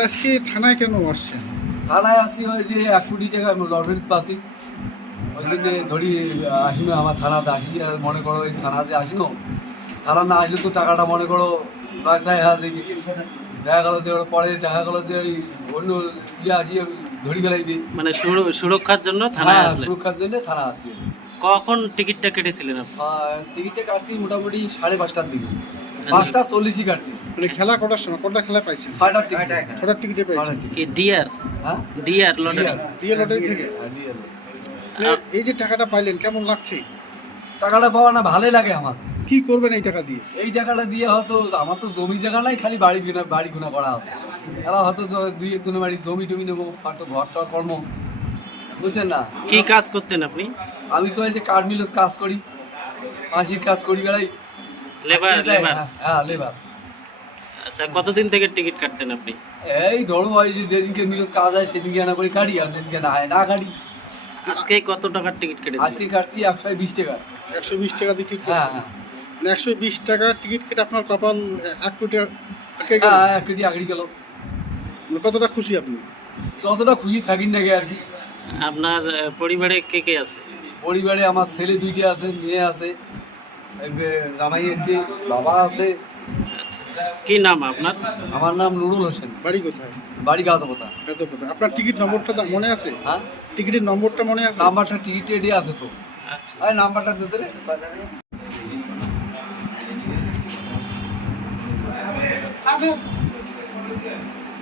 আজকে থানায় কেন আসছেন? থানায় আসি ওই যে এক কোটি টাকা লটারি পাসি ওই জন্য ধরি আসিনো আমার থানাতে আসি। মনে করো ওই থানাতে আসিনো থানা না আসলে তো টাকাটা মনে করো নয় ছয় হাজার দেখি দেখা গেলো যে পরে দেখা গেলো যে ওই অন্য ইয়ে আসি আমি ধরি বেলাই দিই। মানে সুরক্ষার জন্য থানায় হ্যাঁ, সুরক্ষার জন্য থানা আসছি কখন টিকিটটা কেটেছিলেন আপনি? টিকিটটা কাটছি মোটামুটি সাড়ে পাঁচটার দিকে। পাঁচটা চল্লিশই কাটছি। মানে খেলা কটার সময়? কটা খেলা পাইছেন? ছয়টার টিকিট ছটার টিকিটে পেয়েছেন কি ডিয়ার? হ্যাঁ? Dear lottery? ডিয়ার। লটারি থেকে? হ্যাঁ, ডিয়ার। মানে এই যে টাকাটা পাইলেন কেমন লাগছে? টাকাটা পাওয়া না ভালোই লাগে আমার। কি করবেন এই টাকা দিয়ে? এই টাকাটা দিয়ে হয়তো আমার তো জমি জায়গা নাই খালি বাড়ি বাড়ি কিনা করা আছে। এরা হয়তো দুই এক দিনের বাড়ি জমি টমি নেব হয়তো ঘর টর কর্ম বুঝছেন না? কি কাজ করতেন আপনি? আমি তো এই যে কাঠ মিলত কাজ করি মাসির কাজ করি বেড়াই। লেবার লেবার হ্যাঁ, হ্যাঁ লেবার আচ্ছা কতদিন থেকে টিকিট কাটতেন আপনি? এই ধরো ওই যে যেদিনকে মিলত কাজ হয় সেদিনকে আনা করে কাটি আর যেদিনকে না হয় না কাটি। আজকে কত টাকার টিকিট কেটেছিলেন আজকে কাটছি একশো বিশ টাকা। একশো বিশ টাকা দিয়ে টিকিট হ্যাঁ হ্যাঁ। মানে একশো বিশ টাকা টিকিট কেটে আপনার কপাল এক কোটি টাকা হ্যাঁ হ্যাঁ, কেটে আগড়ি গেল। মানে কতটা খুশি আপনি? যতটা খুশি থাকি না আর কি। আপনার পরিবারে কে কে আছে? পরিবারে আমার ছেলে দুইটা আছে মেয়ে আছে জামাই আছে বাবা আছে। আচ্ছা। কি নাম আপনার? আমার নাম নুরুল হোসেন। বাড়ি কোথায়? বাড়ি গাঁতপোতা এত কথা আপনার টিকিট নম্বরটা তো মনে আছে? হ্যাঁ? টিকিটের নম্বরটা মনে আছে? নাম্বারটা টিকিট দিয়ে আছে তো। আচ্ছা। আরে নাম্বারটা দিতে রে। আছে